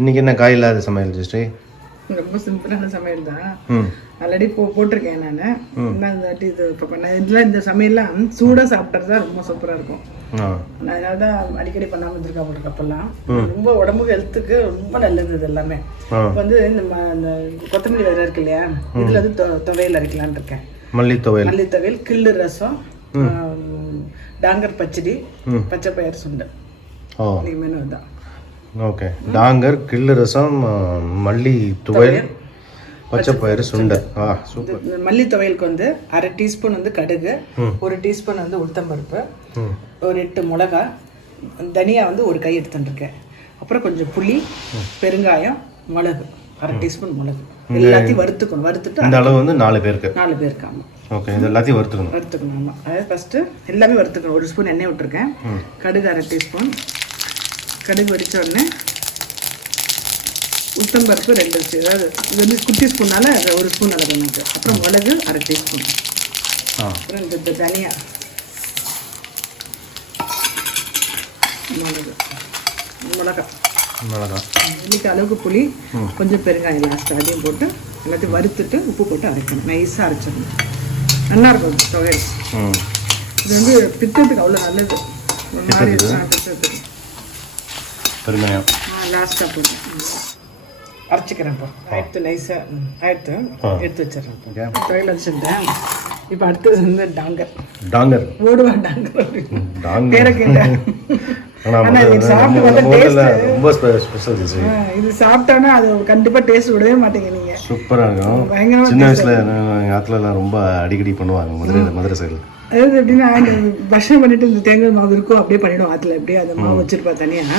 இன்னைக்கு என்ன காய் இல்லாத சமையல் ஜஸ்ட்? ரொம்ப சிம்பிளான சமையல் தான். ஆல்ரெடி போட்டிருக்கேன் நான். இது இப்போ இதெல்லாம் இந்த சமையல்லாம் சூடாக சாப்பிட்றது தான் ரொம்ப சூப்பராக இருக்கும். அதனால தான் அடிக்கடி பண்ணாமல் இருந்திருக்கா போட்டிருக்கப்பெல்லாம். ரொம்ப உடம்புக்கு ஹெல்த்துக்கு ரொம்ப நல்லது இது எல்லாமே. இப்போ வந்து இந்த கொத்தமல்லி விதை இருக்கு இல்லையா, இதில் வந்து துவையல் அரைக்கலான்னு இருக்கேன். மல்லி துவையல், கிள்ளு ரசம், டாங்கர் பச்சடி, பச்சை பயிர் சுண்டல். இன்னைக்கு மெனு தான். ஓகே, டாங்கர், கிள்ளு ரசம், மல்லி துவையல், பச்சை பயிறு சுண்டல். சூப்பர். மல்லி துவையலுக்கு வந்து 1/2 டீஸ்பூன் வந்து கடுகு, 1 டீஸ்பூன் வந்து உளுத்தம்பருப்பு, ஒரு 8 மிளகா, தனியா வந்து ஒரு கை எடுத்துட்டுருக்கேன். அப்புறம் கொஞ்சம் புளி, பெருங்காயம், மிளகு, 1/2 டீஸ்பூன் மிளகு, எல்லாத்தையும் வறுத்துக்கணும். வறுத்துட்டு இந்த அளவு வந்து 4 பேருக்கு. ஆமாம். ஓகே, இது எல்லாத்தையும் வறுத்துக்கணும். ஆமாம். அதாவது ஃபஸ்ட்டு எல்லாமே வறுத்துக்கணும். 1 ஸ்பூன் எண்ணெய் விட்டுருக்கேன். கடுகு 1/2 டீஸ்பூன். கடுகு வடித்த உடனே உளுத்தம்பருப்பு 2, அதாவது இது வந்து குட்டி ஸ்பூனால் 1 ஸ்பூன் அளவு எனக்கு. அப்புறம் மிளகு 1/2 டீஸ்பூன். அப்புறம் இந்த தனியா, மிளகா, இன்னைக்கு அளவுக்கு புளி, கொஞ்சம் பெருங்காயம் லாஸ்ட்டு அதையும் போட்டு எல்லாத்தையும் வறுத்துட்டு உப்பு போட்டு அரைக்கணும். நைஸாக அரைச்சிடணும். நல்லா இருக்கும் துவையல். இது வந்து பித்தத்துக்கு அவ்வளோ நல்லது. ஒரு மாதிரி பித்தத்துக்கு பெருங்காயம் லாஸ்ட்டாக போட்டு அரைச்சிக்கிறேன். இப்போ நைஸாக எடுத்து வச்சிடறேன். துவையல் வச்சுட்டேன். இப்போ அடுத்தது வந்து டாங்கர் ஓடுவா டாங்கர் பேரை கேட்டேன். இது சாப்பிட்டானா அது கண்டிப்பா டேஸ்ட் விடவே மாட்டீங்க நீங்க. சூப்பரா இருக்கும். பயங்கரமா சின்ன வயசுல எங்க ஆத்துல எல்லாம் ரொம்ப அடிக்கடி பண்ணுவாங்க மதுரை சைடுல. அதாவது எப்படின்னா பஷம் பண்ணிட்டு இந்த தேங்காய் மாவு இருக்கும் அப்படியே பண்ணிடுவோம். ஆத்துல அப்படியே அந்த மாவு வச்சிருப்பா தனியா.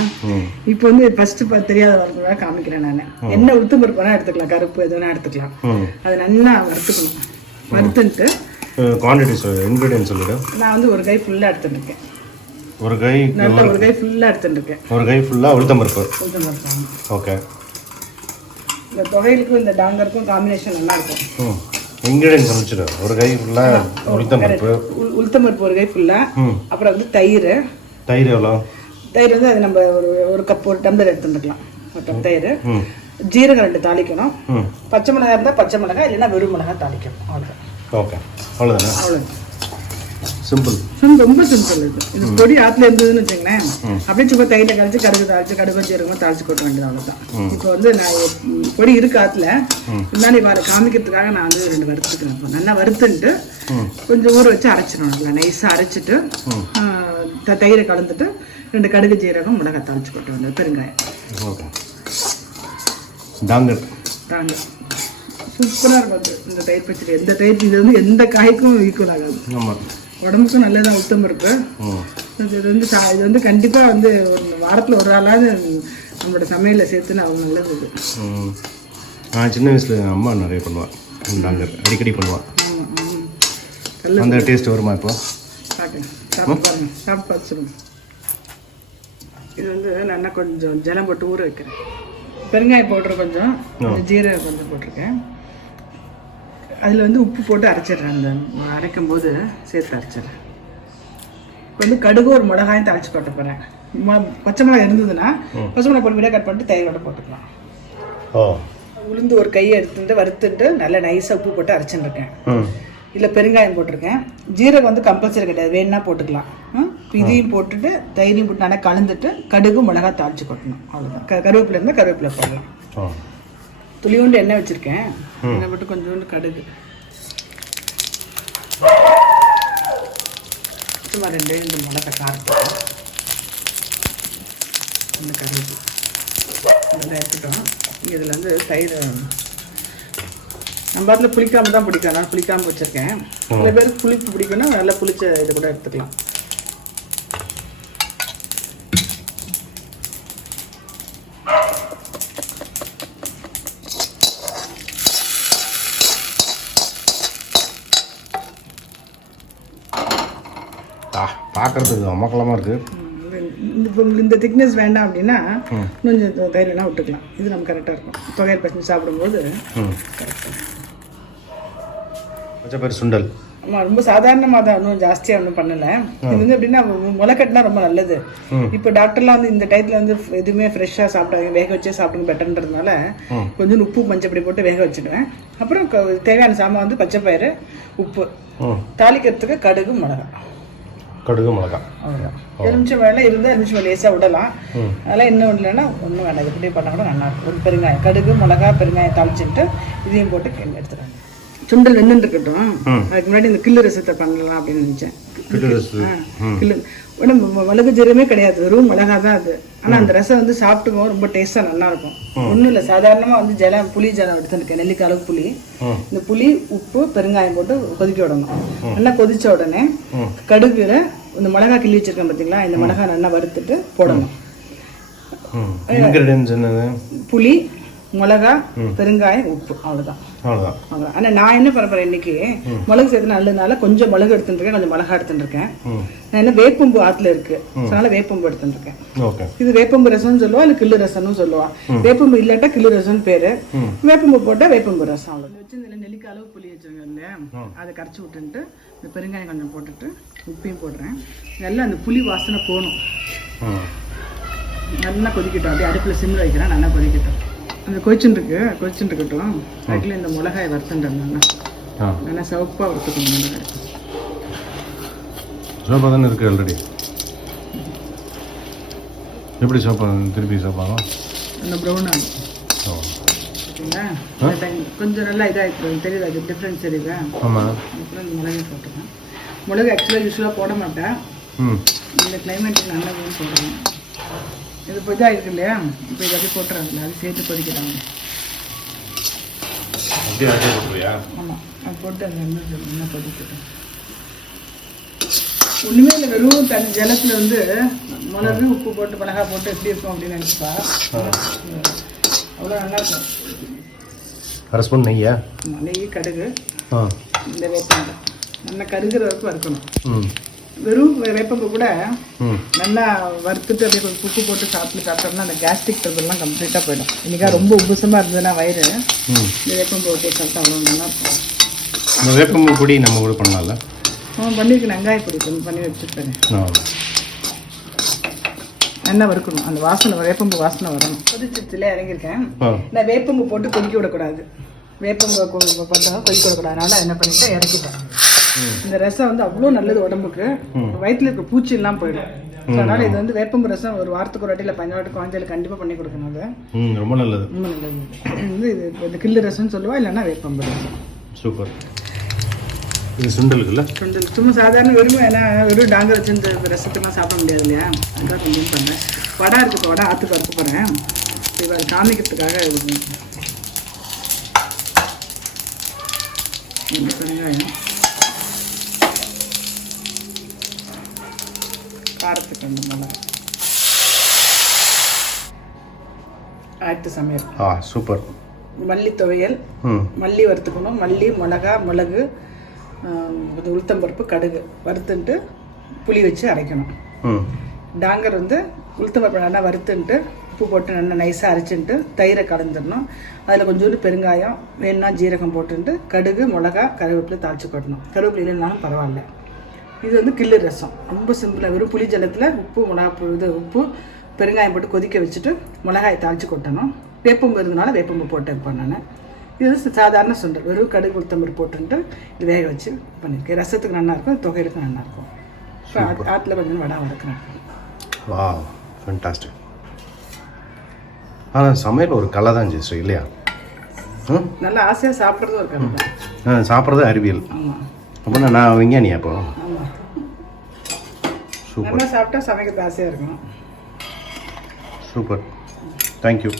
இப்போ வந்து ஃபர்ஸ்ட் தெரியாத வரதுக்காக காமிக்கிறேன் நான். என்ன உளுத்தம் பருப்பு வேணா எடுத்துக்கலாம், கருப்பு எது வேணா எடுத்துக்கலாம். அதை நல்லா வறுத்துக்கணும். வறுத்துட்டு குவான்டிட்டி இன்கிரிடியன்ட் சொல்லுங்க. நான் வந்து ஒரு கை ஃபுல்லா எடுத்துருக்கேன். ஒரு கை ஃபுல்லா எடுத்துருக்கேன். ஒரு கை ஃபுல்லா உளுத்தம் பருப்பு. ஓகே. இந்த துவையலுக்கும் இந்த டாங்கருக்கும் காம்பினேஷன் நல்லா இருக்கும். இன்கிரிடியன்ட் சொல்லிச்சுடு. ஒரு கை ஃபுல்லா உளுத்தம் பருப்பு. ஒரு கை ஃபுல்லா. அப்புறம் வந்து தயிர் எவ்வளோ? தயிர் வந்து அது நம்ம ஒரு கப், ஒரு டம்ளர் எடுத்துக்கலாம். ஒரு கப் தயிர். ஜீரகம் 2 தாளிக்கணும். பச்சை மிளகாய் இருந்தால் பச்சை மிளகாய், இல்லைன்னா வெறும் மிளகாய் தாளிக்கணும். அவ்வளோதான். ஓகே, அவ்வளோதானே? அவ்வளோதான். சிம்பிள். ரொம்ப சிம்பிள். இது பொடி ஆற்றுல இருந்ததுன்னு வச்சுங்களேன், அப்படியே சும்மா தயிரில் கழிச்சு கடுகு தாளிச்சு, கடுகு ஜீரகமாக தாளிச்சு கொட்ட வேண்டியது, அவ்வளோதான். இப்போ வந்து நான் பொடி இருக்கு ஆற்றுல, இருந்தாலும் இப்போ அதை காமிக்கிறதுக்காக நான் வந்து 2 வறுத்துக்கிறேன். இப்போ நல்லா வறுத்துட்டு கொஞ்சம் ஊற வச்சு அரைச்சிடணும். நல்லா நைஸாக அரைச்சிட்டு தயிரை கலந்துட்டு 2 கடுகு ஜீரகம் மிளகாய் தாளிச்சு கொட்ட வேண்டியது, பெருங்காயம். ஓகே. டாங்கர் சூப்பராக இருக்கும் இந்த தயிர் பச்சடி. எந்த தயிர் இது வந்து எந்த காய்க்கும் ஈக்குவல் ஆகாது. உடம்புக்கும் நல்லதான் உளுத்தம் பருப்பு. இது வந்து கண்டிப்பாக வந்து ஒரு வாரத்தில் ஒரு நாளாவது நம்மளோட சமையலில் சேர்த்துன்னு அவங்க நல்லது. நான் சின்ன வயசில் அம்மா நிறைய பண்ணுவாள். டாங்கர் அடிக்கடி பண்ணுவாள். அந்த டேஸ்ட் வருமா இப்போ? சாப்பிட்டு பார்த்து சொல்லுங்க. இது வந்து நான் கொஞ்சம் ஜலம் போட்டு ஊற வைக்கிறேன். பெருங்காயம் பவுடர் கொஞ்சம், ஜீரகம் கொஞ்சம் போட்டிருக்கேன். அதில் வந்து உப்பு போட்டு அரைச்சிடுறேன். அந்த அரைக்கும் போது சேர்த்து அரைச்சிடுறேன். இப்போ வந்து கடுகு ஒரு மிளகாயும் தாளிச்சு கொட்ட போகிறேன். பச்சை மிளகாய் இருந்ததுன்னா பச்சை மிளகாய் பொறுமையாக கட் பண்ணிட்டு தயிரோட போட்டுக்கலாம். உளுந்து ஒரு கையை எடுத்துட்டு வறுத்துட்டு நல்லா நைஸாக உப்பு போட்டு அரைச்சிட்டுருக்கேன். இதில் பெருங்காயம் போட்டிருக்கேன். ஜீரகம் வந்து கம்பல்சரி கிடையாது, வேணுன்னா போட்டுக்கலாம். இதையும் போட்டுட்டு தயிரையும் போட்டு நல்லா கலந்துட்டு கடுகு மிளகாய் தாளிச்சு கொட்டணும். அவ்வளோதான். கருவேப்பிலை இருந்தால் கருவேப்பிலை போடலாம். துளியோண்டு எண்ணெய் வச்சுருக்கேன். எண்ணெய் போட்டு கொஞ்சோண்டு கடுகு, சும்மா 2 மிளகாய் காரத்துக்கு, இந்த கருவேப்பிலை நல்லா எடுத்துட்டோம். இதில் வந்து தயிர் நம்ம அதில் புளிக்காமல் தான் பிடிக்கும். நான் புளிக்காமல் வச்சுருக்கேன். சில பேருக்கு புளிப்பு பிடிக்குன்னா நல்லா புளிச்ச இது கூட எடுத்துக்கலாம். பார்க்குறதுக்கு அமக்கலமாக இருக்குது. இந்த திக்னஸ் வேண்டாம் அப்படின்னா கொஞ்சம் தயிர் வேணால் விட்டுக்கலாம். இது நம்ம கரெக்டாக இருக்கும். துவையல் பச்சடி சாப்பிடும்போது பச்சை பயிறு சுண்டல். ஆமாம், ரொம்ப சாதாரணமாக தான், ஒன்றும் ஜாஸ்தியாக ஒன்றும் பண்ணலை. இது வந்து எப்படின்னா முளைக்கட்டினா ரொம்ப நல்லது. இப்போ டாக்டர்லாம் வந்து இந்த டயத்தில் வந்து எதுவுமே ஃப்ரெஷ்ஷாக சாப்பிடாங்க, வேக வச்சே சாப்பிடுங்க பெட்டர்ன்றதுனால கொஞ்சம் உப்பு மஞ்சப்பொடி போட்டு வேக வச்சுடுவேன். அப்புறம் தேவையான சாமான் வந்து பச்சைப்பயிறு, உப்பு, தாளிக்கிறதுக்கு கடுகு, மிளகா. அவ்வளோதான். எலுமிச்சம் வேலை இருந்தால் எலுமிச்சம் லேசாக விடலாம். அதெல்லாம் இன்னும் இல்லைன்னா ஒன்றும் வேண்டாம். இது இப்படி பண்ணால் கூட நல்லாயிருக்கும். ஒரு பெருங்காயம், கடுகு, மிளகா, பெருங்காயம் தாளிச்சுட்டு இதையும் போட்டு கிண்டி எடுத்துறாங்க. சுண்டல் வெந்துட்டு இருக்கட்டும். அதுக்கு முன்னாடி இந்த கில்லு ரசத்தை பண்ணலாம் அப்படின்னு நினச்சேன். கில்லு மிளகு ஜீரமே கிடையாது, வெறும் மிளகா தான் அது. ஆனால் அந்த ரசம் வந்து சாப்பிட்டுக்கும் ரொம்ப டேஸ்ட்டாக நல்லாயிருக்கும். ஒன்றும் இல்லை, சாதாரணமாக வந்து புளி ஜலம் எடுத்துருக்கேன், நெல்லிக்காய் அளவு புளி. இந்த புளி, உப்பு, பெருங்காயம் போட்டு கொதிக்க விடணும். நல்லா கொதிச்ச உடனே கடுகுல இந்த மிளகா கிள்ளி வச்சிருக்கேன் பார்த்தீங்களா, இந்த மிளகா நல்லா வறுத்துட்டு போடணும். புளி, மிளகா, பெருங்காயம், உப்பு, அவ்வளோதான். ஆனால் நான் என்ன பண்ண போறேன் இன்னைக்கு, மிளகு சேர்த்து நல்லதுனால கொஞ்சம் மிளகு எடுத்துருக்கேன், கொஞ்சம் மிளகா எடுத்துருக்கேன். நான் என்ன வேப்பம்பு ஆற்றுல இருக்கு, அதனால வேப்பம்பு எடுத்துருக்கேன். இது வேப்பம்பு ரசம்னு சொல்லுவா, இல்லை கில்லு ரசம்னு சொல்லுவா. வேப்பம்பு இல்லாட்டா கில்லு ரசம்னு பேரு. வேப்பம்பு போட்டா வேப்பம்பு ரசம். அவ்வளோ வச்சு நெல்லிக்காய் அளவு புளி வச்சிருக்கேன் இல்லையா, அதை கரைச்சி விட்டுட்டு இந்த பெருங்காயம் கொஞ்சம் போட்டுட்டு உப்பையும் போடுறேன். நல்லா அந்த புளி வாசனை போகணும். நல்லா கொதிக்கட்டும். அப்படியே அடுப்பில் சிம்மில் வைக்கிறேன், நல்லா கொதிக்கட்டும். அந்த கொதிச்சுட்டு இருக்கட்டும். அதுக்குள்ள இந்த மிளகாயை வறுத்துட்டோம்னா நல்லா சிவப்பாக வறுத்துக்கணும். மிளகாய் சிவப்பாக தானே இருக்குது ஆல்ரெடி. எப்படி சிவப்பாக திருப்பி சிவப்பாகும்? அந்த ப்ரௌன் ஆகும். ஓகேங்களா? கொஞ்சம் நல்லா இதாகிட்டு தெரியுது, அது டிஃப்ரென்ஸ் தெரியுதா? ஆமாம். அப்புறம் இந்த மிளகாய் போட்டுருக்கேன். மிளகு ஆக்சுவலாக யூஸ்வலாக போட மாட்டேன், இந்த கிளைமேட்டுக்கு நல்லதுன்னு சொல்கிறேன். இது இப்போ இதாக இருக்கு இல்லையா, இப்போ இது அப்படியே போட்டுறாங்கல்ல, அது சேர்த்து கொதிக்கிறாங்க. ஆமாம், அது போட்டு அந்த என்ன கொதிக்கட்டும். ஒன்றுமே இல்லை, வெறும் தண்ணி ஜலத்தில் வந்து மிளகு, உப்பு போட்டு மிளகா போட்டு எப்படி இருக்கும் அப்படின்னு நினச்சிப்பா. அவ்வளோ நல்லா இருக்கும். அரை ஸ்பூன் நெய்யா? நெய், கடுகு, இந்த வேப்பம்பு நல்லா கருகிற வரைக்கும் வறுக்கணும். வெறும் வேப்பம்பு கூட நல்லா வறுத்துட்டு அப்படியே கொஞ்சம் உப்பு போட்டு சாப்பிட்டோம்னா அந்த கேஸ்ட்ரிக் ட்ரபிள்லாம் கம்ப்ளீட்டாக போயிடும். இன்னைக்கா ரொம்ப உபசமாக இருந்ததுன்னா வயிறு, இந்த வேப்பம்பு போட்டு சாப்பிட்டா அவ்வளோ நல்லா இருக்கும். இந்த வேப்பம்பு பொடி நம்ம கூட பண்ணலாம்ல? பண்ணியிருக்கேன், வெங்காய பொடி கொஞ்சம் பண்ணி வச்சுருப்பேன். நல்லா வறுக்கணும், அந்த வாசனை, வேப்பம்பு வாசனை வரணும். கொதிச்சிருச்சுல இறங்கியிருக்கேன். நான் வேப்பம்பு போட்டு கொதிக்க விடக்கூடாது, வேப்பம்பு போட்டால் கொதிக்க விடக்கூடாது. அதனால என்ன பண்ணிவிட்டேன், இறக்கிட்டேன். இந்த ரசம் வந்து அவ்வளோ நல்லது உடம்புக்கு, வயிற்றுல இருக்க பூச்சி எல்லாம் போயிடும். அதனால இது வந்து வேப்பம்பு ரசம் ஒரு வாரத்துக்கு ஒரு வாட்டி இல்லை 15 வாட்டி குழந்தைகளுக்கு கண்டிப்பாக பண்ணி கொடுக்கணும். அது ரொம்ப நல்லது, ரொம்ப நல்லது. இது இந்த கில்லு ரசம்னு சொல்லுவா, இல்லைன்னா வேப்பம்பு ரசம். சூப்பர். இது சுண்டலுக்குல்ல? சுண்டல் சும்மா சாதாரண வெறும், ஏன்னா வெறும் டாங்கர் வச்சு இந்த ரசத்தெல்லாம் சாப்பிட முடியாது இல்லையா, அதுதான் கொஞ்சம் பண்ணேன். வடை இருக்கு, இப்போ வடை ஆற்றுக்கு வறுக்க போகிறேன். இப்போ அதை காமிக்கிறதுக்காக இது வெங்காயம், காரத்துக்கு அந்த மிளகா, ஆயிரத்து சமையல். சூப்பர். மல்லி துவையல், மல்லி வறுத்துக்கணும். மல்லி, மிளகா, மிளகு, கொஞ்சம் உளுத்தம்பருப்பு, கடுகு வறுத்துன்ட்டு புளி வச்சு அரைக்கணும். டாங்கர் வந்து உளுத்தம்பருப்பு நல்லா வறுத்துன்ட்டு உப்பு போட்டு நல்லா நைஸாக அரைச்சின்ட்டு தயிரை கலந்துடணும். அதில் கொஞ்சோண்டு பெருங்காயம், வேணுன்னா ஜீரகம் போட்டுட்டு கடுகு, மிளகா, கருவேப்பிலை தாளிச்சு கொட்டணும். கருவேப்பிலை இல்லைனாலும் பரவாயில்ல. இது வந்து கில்லு ரசம், ரொம்ப சிம்பிளாக வெறும் புளி ஜலத்தில் உப்பு, உப்பு, பெருங்காயம் போட்டு கொதிக்க வச்சுட்டு மிளகாயை தாளித்து கொட்டணும். வேப்பம்பு இருந்தனால வேப்பம்பு போட்டு இருப்பேன் நான். இது சாதாரண சுண்டல், வெறும் கடுகு, உளுத்தம்பருப்பு போட்டுன்ட்டு இது வேக வச்சு பண்ணியிருக்கேன். ரசத்துக்கு நல்லாயிருக்கும், தொகையிலுக்கு நல்லாயிருக்கும். இப்போ ஆற்றுல கொஞ்சம் வடை வறுக்கிறேன். வா, ஃபேண்டாஸ்டிக். ஆனால் சமையல் ஒரு கலை தான் ஜெஸ்ட் இல்லையா? நல்லா ஆசையாக சாப்பிட்றது ஒரு கலை தான். சாப்பிட்றது அறிவியல். ஆமாம். அப்படின்னா நான் விஞ்ஞானியா அப்போ? ஆமாம். சூப்பர். நல்லா சாப்பிட்டா சமைக்கிறது ஆசையாக இருக்கும். Super, thank you.